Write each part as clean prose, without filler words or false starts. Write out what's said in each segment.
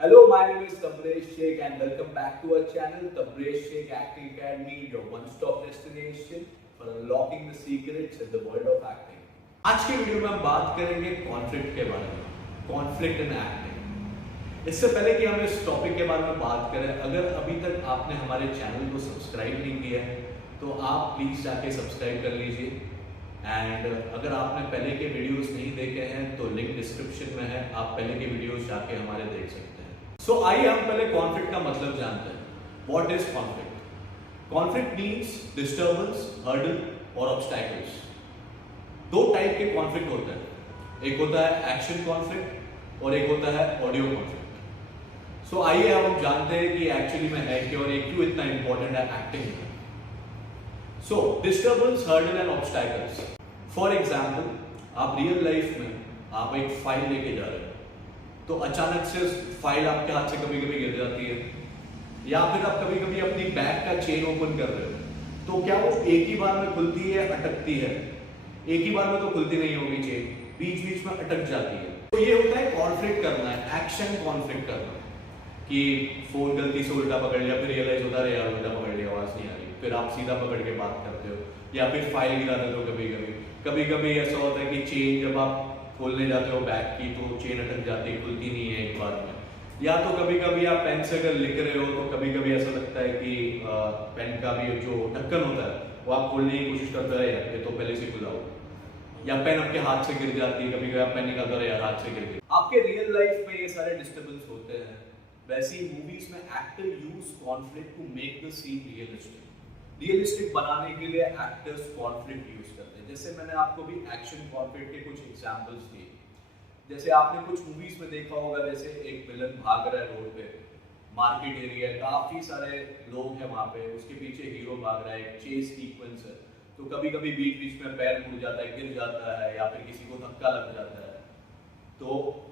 Hello, my name is Tabresh Sheikh and welcome back to our channel, Tabresh Sheikh Acting Academy, your one-stop destination for unlocking the secrets in the world of acting. आज के video में हम बात करेंगे conflict के बारे में, conflict in acting. इससे पहले कि हम इस टॉपिक के बारे में बात करें, अगर अभी तक आपने हमारे चैनल को सब्सक्राइब नहीं किया है तो आप प्लीज जाके सब्सक्राइब कर लीजिए। एंड अगर आपने पहले के वीडियोस नहीं देखे हैं तो लिंक डिस्क्रिप्शन में है, आप पहले के वीडियोस जाके हमारे देख सकते हैं। सो आइए हम पहले कॉन्फ्लिक्ट का मतलब जानते हैं। What is conflict? Conflict means disturbance, hurdle और ऑब्स्टैकल्स। दो टाइप के कॉन्फ्लिक्ट होते हैं, एक होता है एक्शन कॉन्फ्लिक्ट और एक होता है ऑडियो कॉन्फ्लिक्ट। सो आइए हम जानते हैं कि एक्चुअली में है क्या और ये क्यों इतना इंपॉर्टेंट है एक्टिंग में। So disturbance, hurdle and obstacles. For example, आप रियल लाइफ में आप एक फाइल लेके जा रहे हो तो अचानक से फाइल आपके हाथ से कभी कभी गिर जाती है, या फिर आप कभी कभी अपनी बैग का चेन ओपन कर रहे हो तो क्या वो एक ही बार में खुलती है, अटकती है? एक ही बार में तो खुलती नहीं होगी चेन, बीच बीच में अटक जाती है। तो ये होता है कॉन्फ्लिक्ट करना है, एक्शन कॉन्फ्लिक्ट करना, कि फोन गलती से उल्टा पकड़ लिया, फिर रियलाइज होता है यार उल्टा पकड़ लिया, आवाज नहीं आ रही, फिर आप सीधा पकड़ के बात करते हो, या फिर फाइल गिरा देते हो। कभी कभी ऐसा होता है कि चेन जब आप खोलने जाते हो बैग की तो चेन अटक जाती है, खुलती नहीं है एक बार में। या तो कभी कभी आप पेन से अगर लिख रहे हो तो कभी कभी ऐसा लगता है कि पेन का भी जो ढक्कन होता है वो आप खोलने की कोशिश करते रहे, ये तो पहले से खुला हो, या पेन आपके हाथ से गिर जाती है, कभी कभी आप पेन निकालते रहे, हाथ से गिर गई। आपके रियल लाइफ में ये सारे डिस्टर्बेंस होते हैं, वैसे ही मूवीज में actor use conflict to make the scene realistic बनाने के लिए एक्टर्स कॉन्फ्लिक्ट यूज करते हैं। जैसे मैंने आपको भी एक्शन कॉन्फ्लिक्ट के कुछ एग्जांपल्स दिए। जैसे आपने कुछ मूवीज में देखा होगा, जैसे एक विलन भाग रहा है रोड पे, मार्केट एरिया, काफी सारे लोग हैं वहां पे, उसके पीछे हीरो भाग रहा है, एक चेस सीक्वेंस है, तो कभी कभी बीच बीच में पैर मुड़ जाता है, गिर जाता है, या फिर किसी को धक्का लग जाता है। तो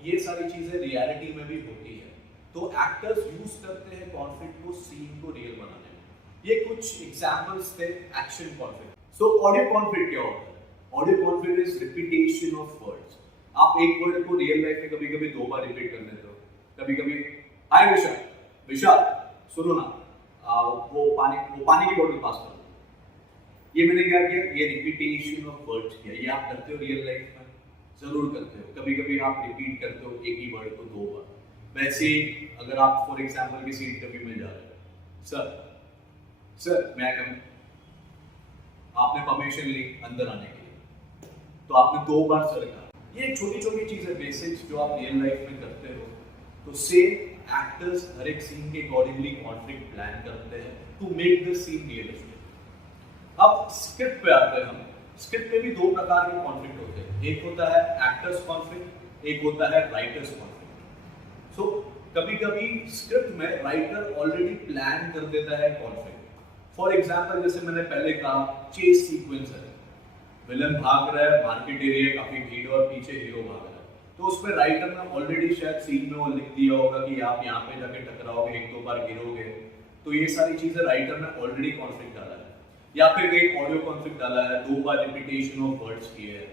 ये सारी चीजें रियलिटी में भी होती है। तो एक्टर्स यूज करते हैं कॉन्फ्लिक्ट को सीन को रियल बनाने में। ये कुछ एग्जांपल्स थे action conflict. So audio conflict क्या होता है? Audio conflict is repetition of words. आप एक वर्ड को रियल लाइफ में कभी कभी दो बार रिपीट कर लेते हो। कभी कभी हाय विशाल, विशाल सुनो ना, वो पानी की बोतल पास करो। ये मैंने क्या किया? ये रिपीटेशन ऑफ वर्ड्स किया। ये आप करते हो रियल लाइफ में? जरूर करते हो। कभी कभी आप रिपीट करते हो एक ही वर्ड को दो बार। वैसे अगर आप फॉर एग्जांपल किसी इंटरव्यू में जा रहे हो, सर मैं कम, आपने परमिशन ली अंदर आने के लिए, तो आपने दो बार सर कहा। ये छोटी छोटी चीजें बेसिक्स जो आप रियल लाइफ में करते हो। तो सेम एक्टर्स हर एक सीन के अकॉर्डिंगली कॉन्फ्लिक्ट प्लान करते हैं to make the scene realistic. अब स्क्रिप्ट पे आते हैं हम। स्क्रिप्ट पे भी दो प्रकार के कॉन्फ्लिक्ट होते हैं, एक होता है एक्टर्स कॉन्फ्लिक्ट, एक होता है राइटर्स कॉन्फ्लिक्ट। सो कभी कभी स्क्रिप्ट में राइटर ऑलरेडी प्लान कर देता है कॉन्फ्लिक्ट। फॉर एग्जाम्पल, जैसे मैंने पहले कहा, चेस सीक्वेंस है, विलन भाग रहा है, मार्केट एरिया काफी भीड़ और पीछे हीरो भाग रहा है, तो उसमें राइटर ने ऑलरेडी शायद सीन में वो लिख दिया होगा कि आप यहाँ पे जाके टकराओगे, एक दो बार गिरोगे। तो ये सारी चीजें राइटर ने ऑलरेडी कॉन्फ्लिक्ट डाला है। या फिर कहीं ऑडियो कॉन्फ्लिक्ट डाला है, दो बार रिपीटेशन ऑफ वर्ड्स किए हैं,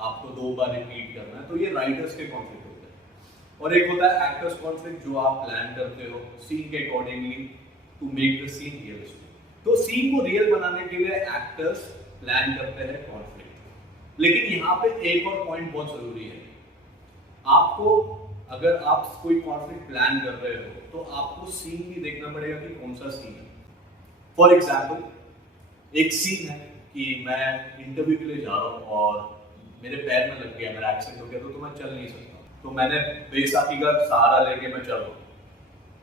आपको दो बार रिपीट करना है, तो ये राइटर्स के कॉन्फ्लिक्ट होते हैं। और एक होता है एक्टर्स कॉन्फ्लिक्ट, जो आप प्लान करते हो सीन के accordingly to make the scene realistic. तो सीन को रियल बनाने के लिए एक्टर्स प्लान करते हैं कॉन्फ्लिक्ट। लेकिन यहाँ पे एक और पॉइंट बहुत जरूरी है। आपको, अगर आप कोई कॉन्फ्लिक्ट प्लान कर रहे हो तो आपको सीन भी देखना पड़ेगा कि कौन सा सीन है। फॉर एग्जाम्पल, एक सीन है कि मैं इंटरव्यू के लिए जा रहा हूँ और मेरे पैर में लग गया, मेरा एक्सीडेंट हो गया, तो मैं चल नहीं सकता, तो मैंने बैसाखी का सहारा लेके मैं चल रहा हूँ,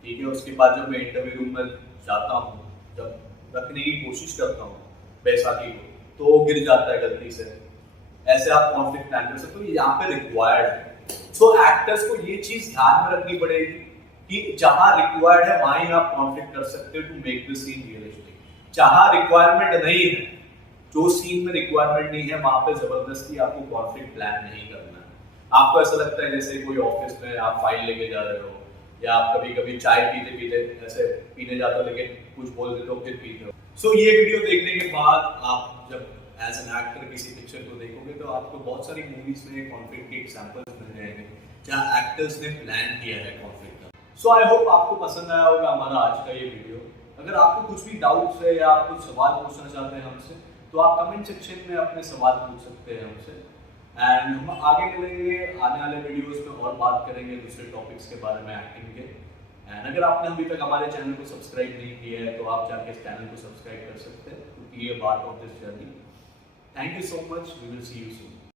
ठीक है। उसके बाद जब मैं इंटरव्यू रूम में जाता हूँ, जब रखने की कोशिश करता हूँ बैसाखी को, तो वो गिर जाता है गलती से। ऐसे आप कॉन्फ्लिक्ट प्लान कर सकते हो, यहाँ पे रिक्वायर्ड है। सो एक्टर्स को ये चीज ध्यान में रखनी पड़ेगी कि जहां रिक्वायर्ड है वहां ही आप कॉन्फ्लिक्ट कर सकते हो to make the scene realistic. जहां रिक्वायरमेंट नहीं है, जो सीन में रिक्वायरमेंट नहीं है, वहां पे जबरदस्ती आपको कॉन्फ्लिक्ट प्लान नहीं करना है। आपको ऐसा लगता है जैसे कोई ऑफिस में आप फाइल लेके जा रहे हो, या आप कभी कभी चाय पीते पीते ऐसे पीने जाते हो लेकिन कुछ बोल देते हो फिर पीते हो। सो ये वीडियो देखने के बाद आप जब एज एन एक्टर किसी पिक्चर को देखोगे तो आपको बहुत सारी मूवीज में कॉन्फ्लिक्ट के एग्जांपल्स मिल जाएंगे जहां एक्टर्स ने प्लान किया है कॉन्फ्लिक्ट का। सो आई होप आपको पसंद आया होगा हमारा आज का ये वीडियो। अगर आपको कुछ भी डाउट्स है या आप कुछ सवाल पूछना चाहते हैं हमसे, तो आप कमेंट सेक्शन में अपने सवाल पूछ सकते हैं हमसे। एंड हम आगे मिलेंगे आने वाले वीडियोस में और बात करेंगे दूसरे टॉपिक्स के बारे में एक्टिंग के। एंड अगर आपने अभी तक हमारे चैनल को सब्सक्राइब नहीं किया है, तो आप जाके इस चैनल को सब्सक्राइब कर सकते हैं, क्योंकि ये part of this journey. Thank you so much, we will see you soon.